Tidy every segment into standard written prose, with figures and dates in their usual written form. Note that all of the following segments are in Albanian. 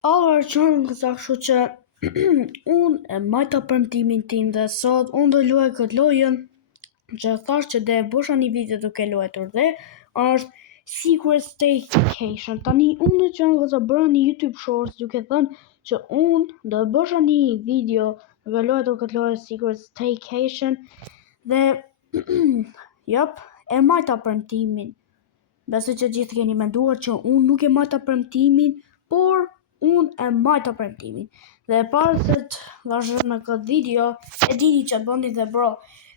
Alright, që në këta kështu që unë e majta premtimin tim dhe sot unë do luaj këtë lojën që thash që dhe bësha një video duke luajtur dhe është Secret Staycation. Tani unë që në këta bëra një YouTube Shorts duke thënë që unë do bësha një video duke luajtur këtë lojë Secret Staycation dhe jop, e majta premtimin. Besoj që gjithë keni menduar që unë nuk e majta premtimin, por unë e majta premtimin. Dhe para se të vazhdojmë me këtë video, e dini që bëni dhe bro,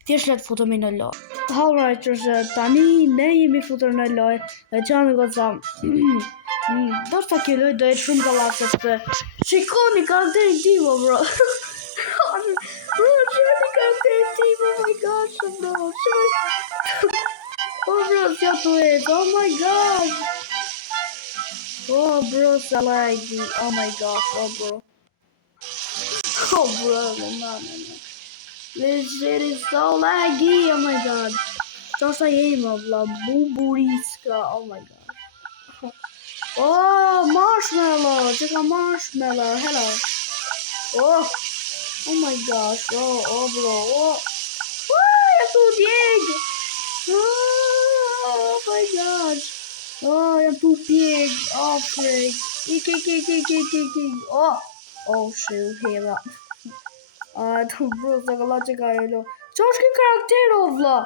thjesht le të futemi në lojë. Alright, që tani ne jemi futur në lojë dhe që në goca do shta kjo lojë do jetë shumë gallat sepse shikoni karakterin tim, bro. Bro, shikoni karakterin tim, oh my gosh, bro. Oh bro, s'ja të jetë, oh my gosh. Oh bro, sa laggy, oh my gosh, oh bro. Oh bro, no. This shit is so laggy, oh my god. Qasa jema, vla, buburiska, oh my god. Oh, marshmallow, check out marshmallow, hello. Oh my gosh, oh bro, oh. Oh, too big. Oh my gosh. Oh, I'm too big. Oh, frick. Oh, shoot, hela. Tu bro, sakalache kaelo. Joshki character ovla.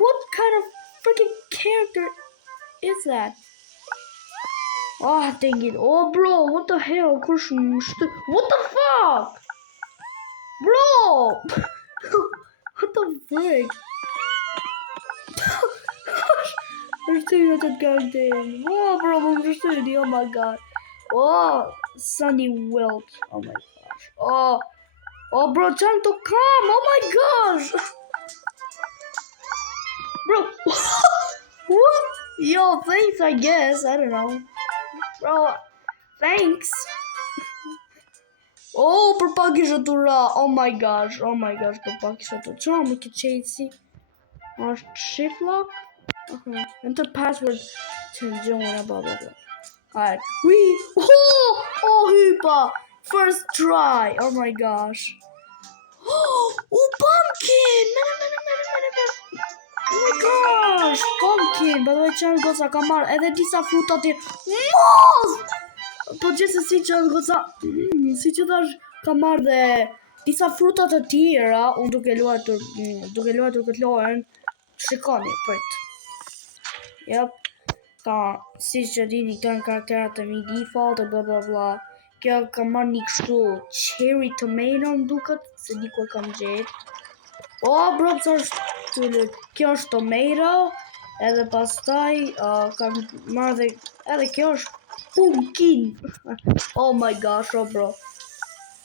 What kind of freaking character is that? Oh, dang it. Oh, bro, what the hell? What the fuck? Bro! What the frick? Understood that character. Oh, bro, understood. Oh my god. Oh, Sunny Wilt. Oh my gosh. Oh, bro, time to come. Oh my gosh. Bro, what? Yo, thanks, I guess. I don't know. Bro, thanks. Oh, për pak isha të ra. Oh my gosh, për pak isha të qa, më këtë qejtësi. Është shift lock? Enter password to join, blah, blah, blah. Alright, oh, hypa. First try, oh my gosh. Oh, pumpkin! Oh my gosh, pumpkin! By the way, që në goca ka marrë edhe disa fruta të mos! Po gjithsesi që në goca, si që thash, ka marrë dhe disa fruta të tjera, unë duke luajtur këtë lojën, shikoni, prit. Yep, ka, si që dini, kanë karakterat të mi default, bla bla bla. Kjo ka marrë një kështu cherry tomato më duket, se di kur kam gjetë. Oh, bro, kjo është tomato, edhe pastaj kam marrë dhe, edhe kjo është pumpkin. Oh my gosh, oh bro.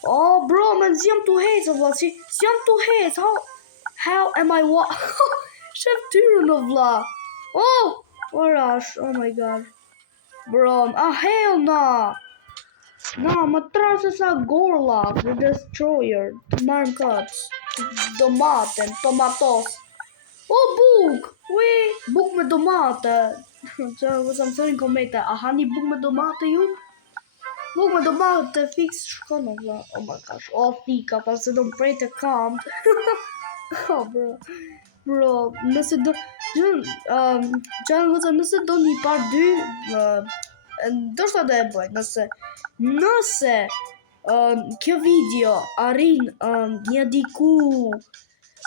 Oh, bro, man, si jam tu hec, vla, si jam tu hec, how am I what? Shef tyrën, vla. Oh, orash, oh my god. Bro, hell no. No, më trasë sa Gorlak, the Destroyer, të marrë cuts, domaten, tomatos. Oh, buk! Buk me domate. Që vësëm thërin komete, a hani buk me domate ju? Buk me domate, fix shkono, vla. Oh my gosh, oh, thika, pa se do më prej të kam. Oh, bro, nëse do, nëse do një par dy, do shta dhe e bëjt, nëse kjo video arrin një diku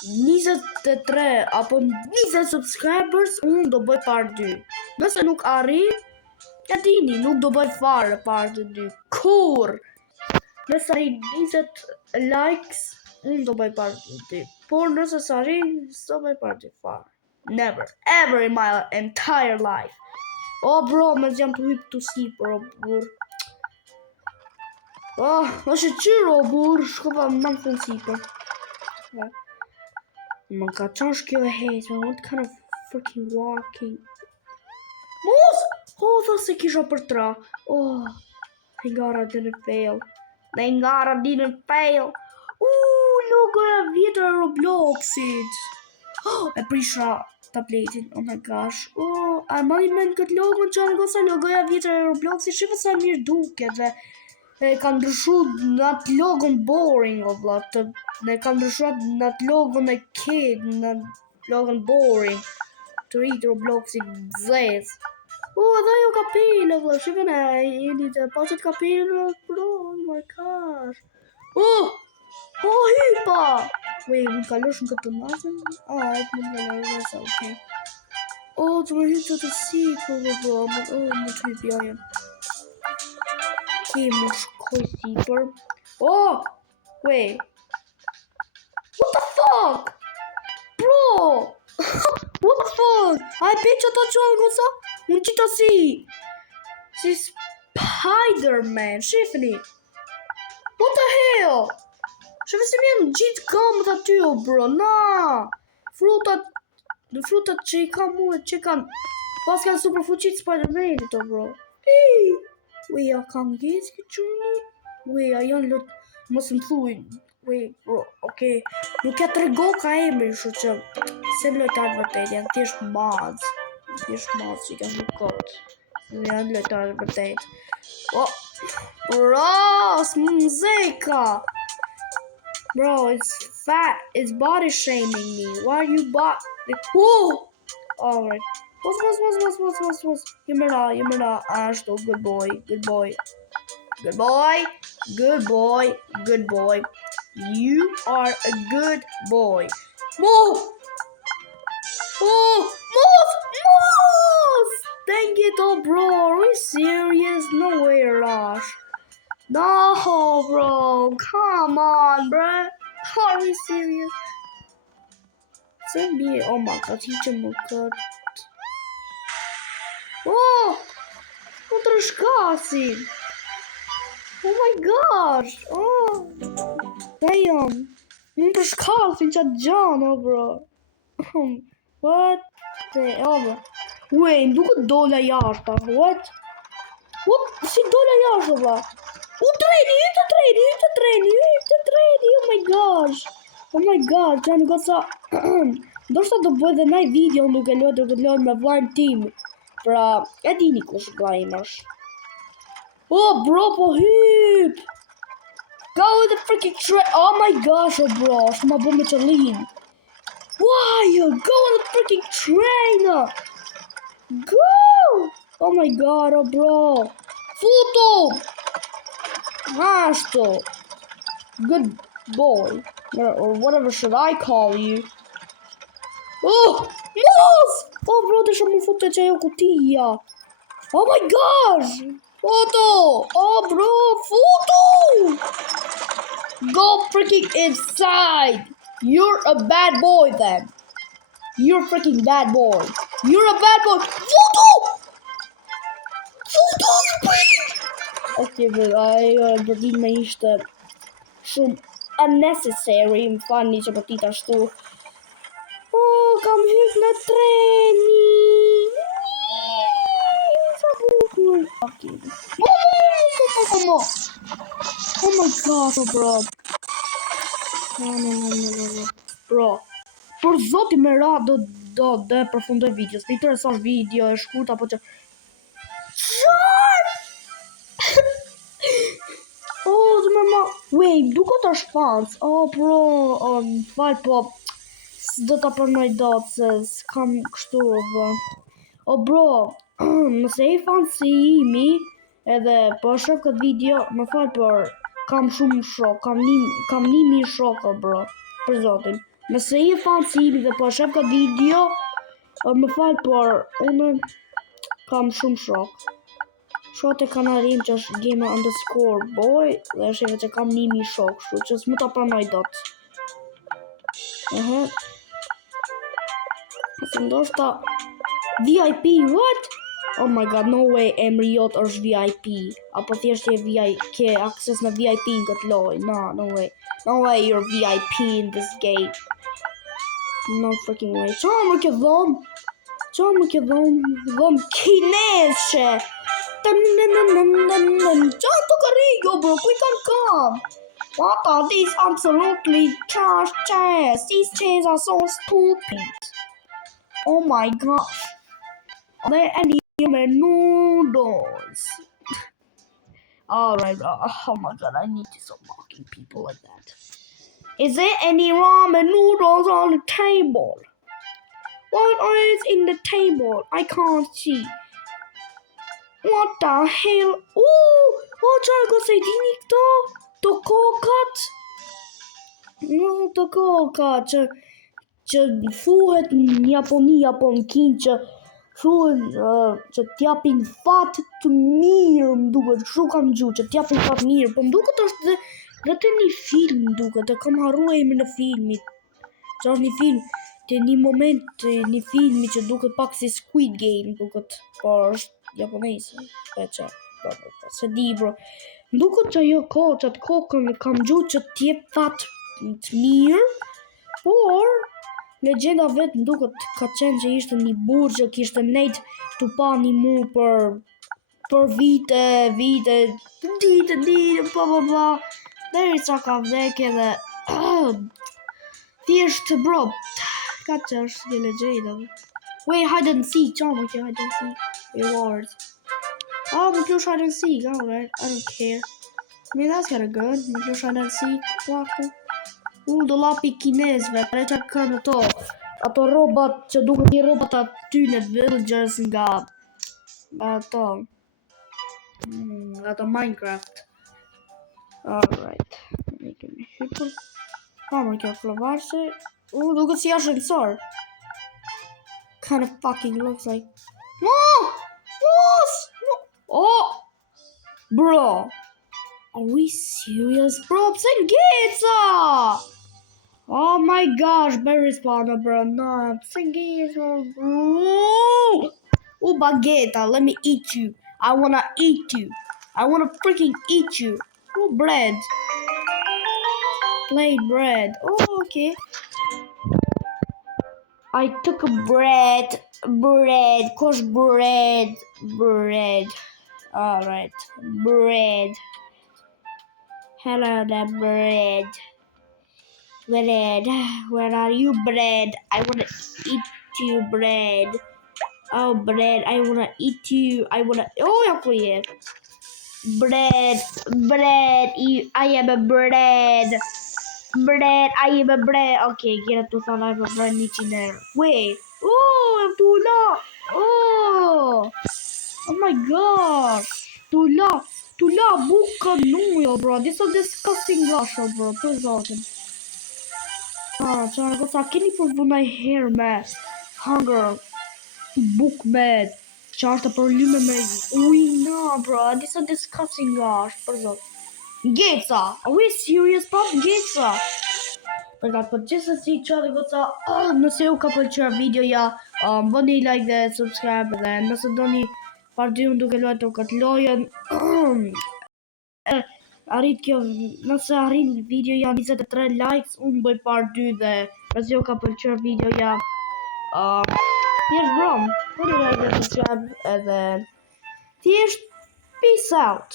23 apo 20 subscribers, unë do bëj part 2. Nëse nuk arrin, ja dini, nuk do bëj fare part 2. Kur? Nëse arrin 20 likes, unë do bëj part 2. Por nëse s'arrin, s'do bëj part 2 fare. Never, ever in my entire life. Oh, bro, me jam të hyp të si, bro, bur. Oh, është qyro, bur, shkopa më në full si, për. Më ka qash kjo e hejt, man, what kind of freaking walking. Mos! Oh, tha se kisha për tra. Oh, thank God I didn't fail. Thank God I didn't fail. Logoja vjetër e Robloxit. Oh, e prisha tabletin, oh my gosh. A mali men këtë logo që në gosa logoja vjetër e Robloxit, shifa sa mirë duke dhe E kanë ndryshuar në atë logon boring o vlla, ne kanë ndryshuar në atë logon e kid, në logon boring. Të rritë Robloxin zez. Edhe ajo kapela vlla, shikon e jeni të pasat kapela, bro, oh my gosh. Hypa! Wait, më kalosh në këtë masën? Më kalosh, okay. Të më hypë të sipër, bro, më të hypë jaja. Okay, më shkoj sipër. Wait. What the fuck? Bro! What the fuck? Ai pe që ta qonë gosa? Unë qita si Spider-Man, shifni. What the hell? Shifni si mjenë gjitë gamët aty, bro, na. Frutat që I kam muet, që kanë pas kanë super fuqit Spider-Man, bro. Wait, ja kam gjesë këtë quni? Wait, a janë lot... Mos më thuj. Wait, bro, okej. Nuk ja të rego ka emri, shu që... Se lojtarë vërtet, janë thjesht madz. Thjesht madz që I kanë lukot. Janë lojtarë vërtet. Bro, s'muzika! Bro, it's fat. It's body shaming me. Why are you Alright. What's? Give me that. Ashton, good boy. You are a good boy. Move! Dang it, bro. Are we serious? No way, Rush. No, bro. Come on, bro. Are we serious? Oh my god, teacher më kët. Më të rëshkasin. Oh my gosh. Damn. Më të rëshkasin qatë gjanë, bro. What? Bro. Wait, nduke dola jashta. What? Si dola jashta, bro? Treni. Oh my god, që në gosa... Ndoshta do bëj dhe naj video duke lojë me vllajën tim. Pra, e dini kush vllajim është. Bro, po hyp! Go with the freaking train! Oh my gosh, bro, është ma bë me qëllim. Why? Go with the freaking train! Go! Oh my god, bro. Futu! Ashtu. Good boy. Or whatever should I call you. Mos! Bro, të shumë më futë që ajo kutia. Oh my gosh! Futu! Bro, futu! Go freaking inside! You're a bad boy then. You're a freaking bad boy. You're a bad boy. Futu! You bitch! Okay, but bërdim me ishte shumë unnecessary, më fani që për tita shtu. Kam hyp në treni. Sa bukur. Okay. Oh my god, bro. No. Bro. Për zoti me ra do dhe përfundoj videos. Në interesosh video e shkurt apo që... Wait, duko të shpans. Bro, fal po... Do ta përnoj dot se s'kam kështu bro. Bro, nëse I fansi imi edhe po shoh këtë video, më fal por kam shumë shok, kam 1000 shok bro, për zotin. Nëse I fansi imi dhe po shoh këtë video, më fal por unë kam shumë shok. Shoh te kanalim që është gamer_boy dhe është që kam 1000 shok, kështu që s'mu ta përnoj dot. Se ndoshta VIP, what? Oh my god, no way, emri jot është VIP. Apo thjesht je VIP, ke akses në VIP në këtë loj. No way. No way you're VIP in this game. No freaking way. Qa më ke dhom? Dhom kineshe. Qa të karigo, bro? Kuj kam? What are these absolutely trash chairs? These chairs are so stupid. Oh my gosh. They are noodles. Alright, oh my god, I need to stop mocking people like that. Is there any ramen noodles on the table? What is in the table? I can't see. What the hell? Çfarë gocë dini këto? Të kokat? Të kokat që thuhet në Japoni apo në Kinë që thuhen që t'japin fat të mirë, më duket, kështu kam gjuar, që t'japin fat mirë, po më duket është vetë një film, më duket, e kam harruar emrin e filmit. Që është një film, te një moment një filmi që duket pak si Squid Game, duket, po është japonez, se di bro. Më duket që ajo koçat kokën kam gjuar që t'jep fat të mirë, por legjenda vetë më duket ka qenë që ishte një burrë që kishte nejt tu pa një mur për vite, bla. Derisa ka vdekje dhe thjesht bro, ka që është një legjenda. Wait, hide and seek, çfarë kjo hide and seek? Rewards. Oh, më plush hide and seek, alright, I don't care. I mean, that's kinda good, më plush hide and seek, dollapi kinezve, pare që kanë ato robat që duket një robat aty në villagers nga ato Minecraft. Alright, kemi hypur. Më kjo flovarse. Duket si ascensor. Kind of fucking looks like. No! Oh! Bro! Are we serious, bro? Pse ngeca? Oh my gosh, berry spawner, bro. No, pse ngeca, bro? Baguette, let me eat you. I wanna eat you. I wanna freaking eat you. Bread. Plain bread. Oh, okay. I took a bread. Course bread. Alright, bread. Hello there, bread. Bread, where are you, bread? I wanna eat you, bread. Oh, bread, I wanna eat you. Oh, yeah. Bread, I am a bread. I am a bread. Okay, get to sound like a bread there. Wait. Oh, Tula. Oh my god. Tula, buka nujo, bro. This is disgusting gosh, bro. Please open. Çfarë goca keni përvu ndaj herë me hunger book med që është për lyme me no, bro, this is disgusting gosh, për zot. Geca, are we serious, pop? Geca. Për gjithsesi çfarë goca, nëse ju ka pëlqyer videoja, bëni like dhe subscribe dhe nëse doni part 2 duke luajtur këtë lojën, nëse arrin videoja 23 likes, unë bëj part 2 dhe nëse ju ka pëlqyer videoja, thjesht bro, bëni like dhe subscribe edhe thjesht peace out.